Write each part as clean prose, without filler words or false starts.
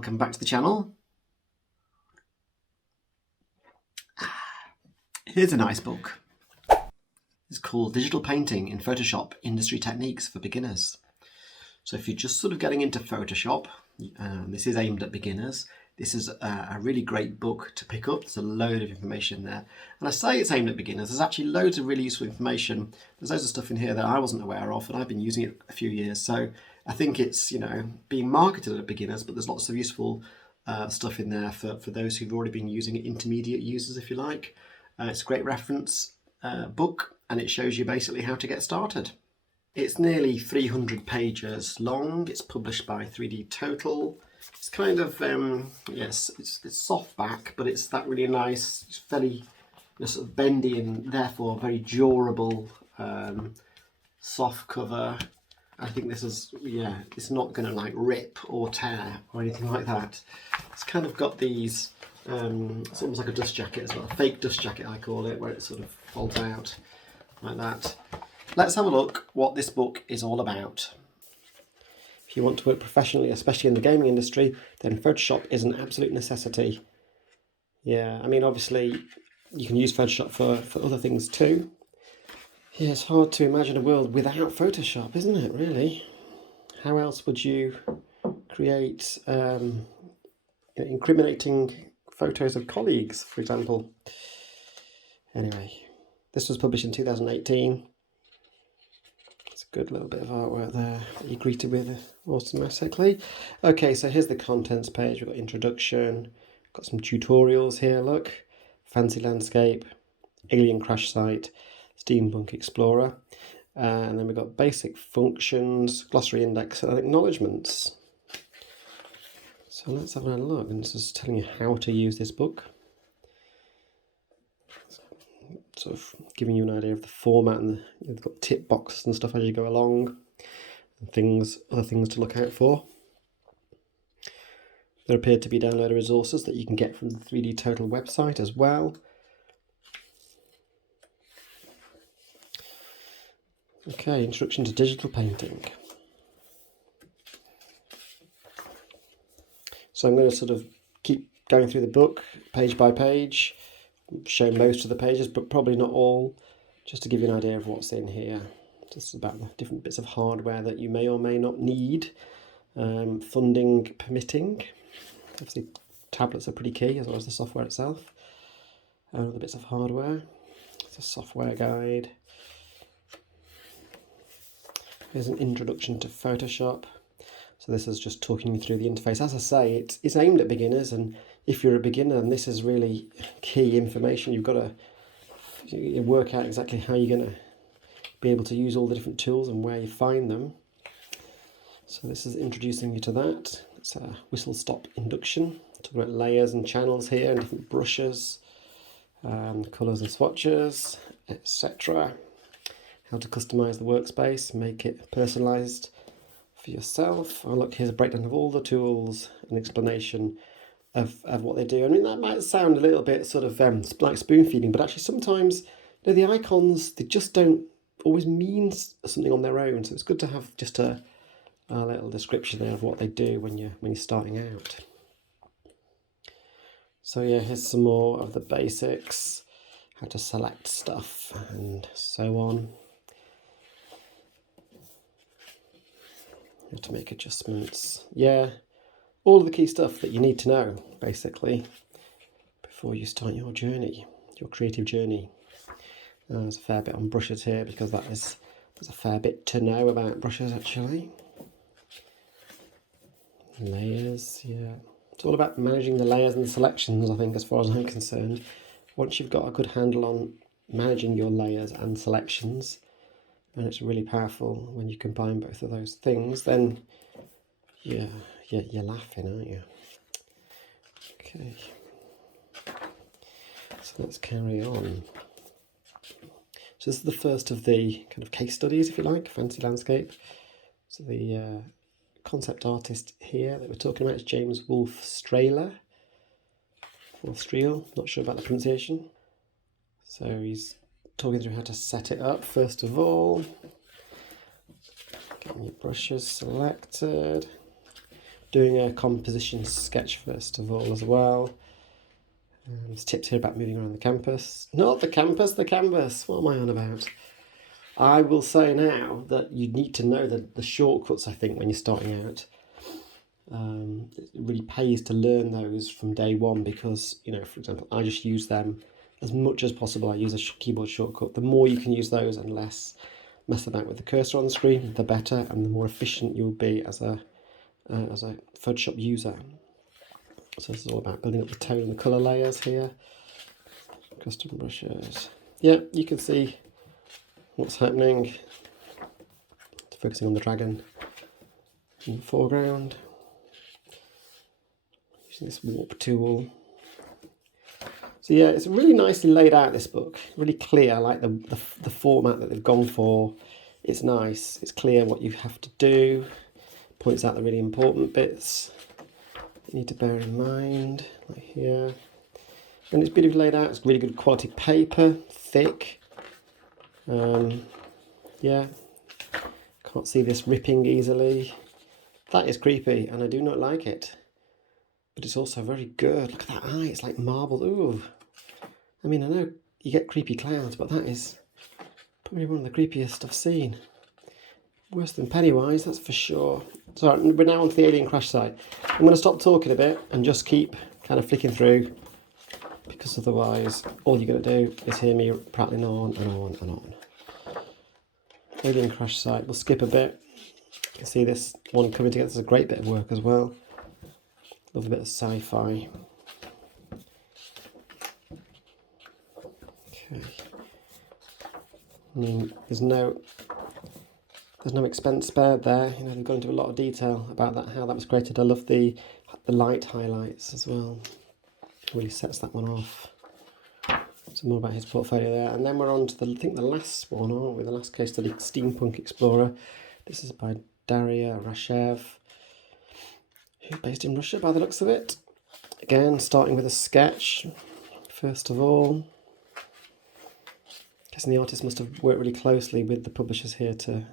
welcome back to the channel. Here's a nice book. It's called Digital Painting in Photoshop Industry Techniques for Beginners. So if you're just sort of getting into Photoshop, this is aimed at beginners. This is a really great book to pick up. There's a load of information there. And I say it's aimed at beginners. There's actually loads of really useful information. There's loads of stuff in here that I wasn't aware of, and I've been using it a few years. So I think it's, being marketed at beginners, but there's lots of useful stuff in there for those who've already been using it, intermediate users, if you like. It's a great reference book, and it shows you basically how to get started. It's nearly 300 pages long. It's published by 3D Total. It's kind of, it's soft back, but it's that really nice, it's very sort of bendy and therefore very durable soft cover. I think this is, it's not going to like rip or tear or anything like that. It's kind of got these, it's almost like a dust jacket as well, a fake dust jacket I call it, where it sort of folds out like that. Let's have a look what this book is all about. If you want to work professionally, especially in the gaming industry, then Photoshop is an absolute necessity. Yeah, I mean, obviously, you can use Photoshop for other things too. Yeah, it's hard to imagine a world without Photoshop, isn't it, really? How else would you create incriminating photos of colleagues, for example? Anyway, this was published in 2018. Good little bit of artwork there that you're greeted with automatically. Okay, so here's the contents page. We've got introduction, got some tutorials here, look. Fancy landscape, alien crash site, steampunk explorer. And then we've got basic functions, glossary index, and acknowledgements. So let's have a look. And this is telling you how to use this book. Sort of giving you an idea of the format, and you've got tip boxes and stuff as you go along, and other things to look out for. There appear to be downloaded resources that you can get from the 3D Total website as well. Okay, introduction to digital painting. So I'm going to sort of keep going through the book page by page. Show most of the pages, but probably not all, just to give you an idea of what's in here. Just about the different bits of hardware that you may or may not need. Funding permitting. Obviously, tablets are pretty key, as well as the software itself. Other bits of hardware. It's a software guide. Here's an introduction to Photoshop. So this is just talking you through the interface. As I say, it's aimed at beginners, and if you're a beginner, and this is really key information, you've got to work out exactly how you're going to be able to use all the different tools and where you find them. So this is introducing you to that. It's a whistle stop induction. Talking about layers and channels here, and different brushes, colours and swatches, etc. How to customize the workspace, make it personalized for yourself. Oh look, here's a breakdown of all the tools, an explanation of what they do. I mean, that might sound a little bit sort of like spoon feeding, but actually sometimes the icons, they just don't always mean something on their own. So it's good to have just a little description there of what they do when you're starting out. So yeah, here's some more of the basics, how to select stuff and so on. How to make adjustments. Yeah, all of the key stuff that you need to know, basically, before you start your journey, your creative journey. There's a fair bit on brushes here, because there's a fair bit to know about brushes, actually. Layers, yeah. It's all about managing the layers and the selections, I think, as far as I'm concerned. Once you've got a good handle on managing your layers and selections, and it's really powerful when you combine both of those things, then you're laughing, aren't you? Okay, so let's carry on. So this is the first of the kind of case studies, if you like, fancy landscape. So the concept artist here that we're talking about is James Wolfe Strehler, or Streel, not sure about the pronunciation. So he's talking through how to set it up first of all. Getting your brushes selected. doing a composition sketch first of all as well. There's tips here about moving around the campus. Not the campus, the canvas. What am I on about? I will say now that you need to know the shortcuts, I think, when you're starting out. It really pays to learn those from day one because, you know, for example, I just use them as much as possible. I use a keyboard shortcut. The more you can use those and less mess about with the cursor on the screen, the better, and the more efficient you'll be as a Photoshop user. So this is all about building up the tone and the colour layers here. Custom brushes. Yeah, you can see what's happening. Focusing on the dragon in the foreground. Using this warp tool. So yeah, it's really nicely laid out, this book. Really clear. I like the format that they've gone for. It's nice. It's clear what you have to do. Points out the really important bits you need to bear in mind, like here. And it's beautifully laid out. It's really good quality paper, thick. Yeah, can't see this ripping easily. That is creepy, and I do not like it. But it's also very good. Look at that eye, it's like marble. Ooh. I mean, I know you get creepy clouds, but that is probably one of the creepiest I've seen. Worse than Pennywise, that's for sure. So we're now on to the alien crash site. I'm going to stop talking a bit and just keep kind of flicking through, because otherwise all you're going to do is hear me prattling on and on and on. Alien crash site, we'll skip a bit. You can see this one coming together. It's a great bit of work as well. Love a bit of sci-fi. Okay. I mean, there's no expense spared there. You know, they've gone into a lot of detail about that, how that was created. I love the light highlights as well. Really sets that one off. Some more about his portfolio there. And then we're on to I think the last one, aren't we? The last case study, Steampunk Explorer. This is by Daria Rashev, who's based in Russia by the looks of it. Again, starting with a sketch, first of all. Guessing the artist must have worked really closely with the publishers here to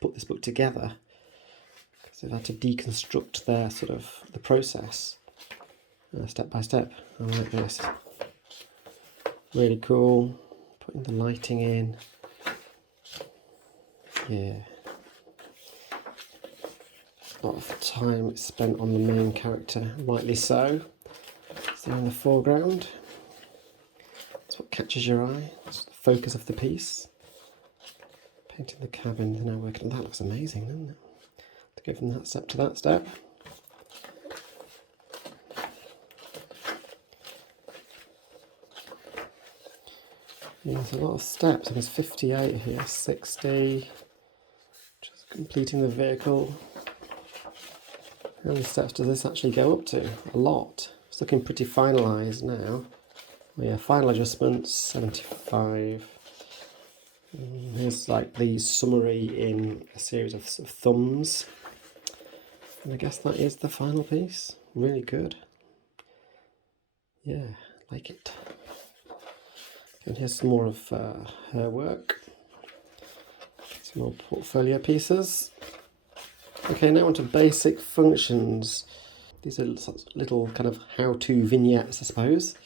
put this book together, because they've had to deconstruct their the process step by step. I like this. Really cool. Putting the lighting in. Yeah. A lot of time spent on the main character, rightly so. So in the foreground. That's what catches your eye. That's the focus of the piece. Painting the cabin, they're now working on that. Looks amazing, doesn't it? To go from that step to that step. Yeah, there's a lot of steps. There's 58 here, 60. Just completing the vehicle. How many steps does this actually go up to? A lot. It's looking pretty finalised now. Oh yeah, final adjustments, 75. Here's like the summary in a series of thumbs. And I guess that is the final piece. Really good. Yeah, like it. And here's some more of her work. Some more portfolio pieces. Okay, now on to basic functions. These are little kind of how-to vignettes, I suppose.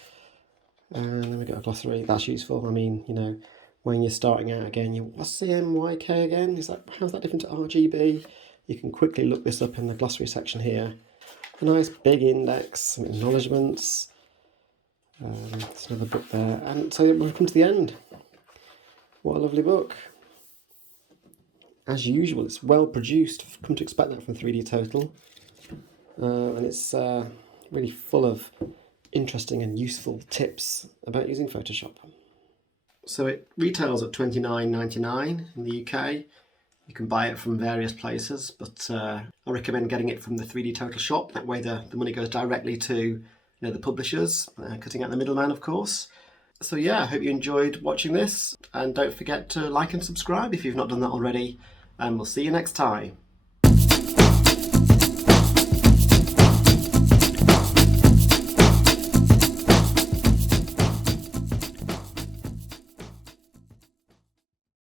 And then we got a glossary. That's useful. I mean, you know, when you're starting out again, what's the MYK again? How's that different to RGB? You can quickly look this up in the glossary section here. A nice big index, some acknowledgements. There's another book there. And so we've come to the end. What a lovely book. As usual, it's well produced. I've come to expect that from 3D Total. And it's really full of interesting and useful tips about using Photoshop. So it retails at $29.99 in the UK. You can buy it from various places, but I recommend getting it from the 3D Total shop. That way the money goes directly to the publishers, cutting out the middleman, of course. So yeah, I hope you enjoyed watching this, and don't forget to like and subscribe if you've not done that already, and we'll see you next time.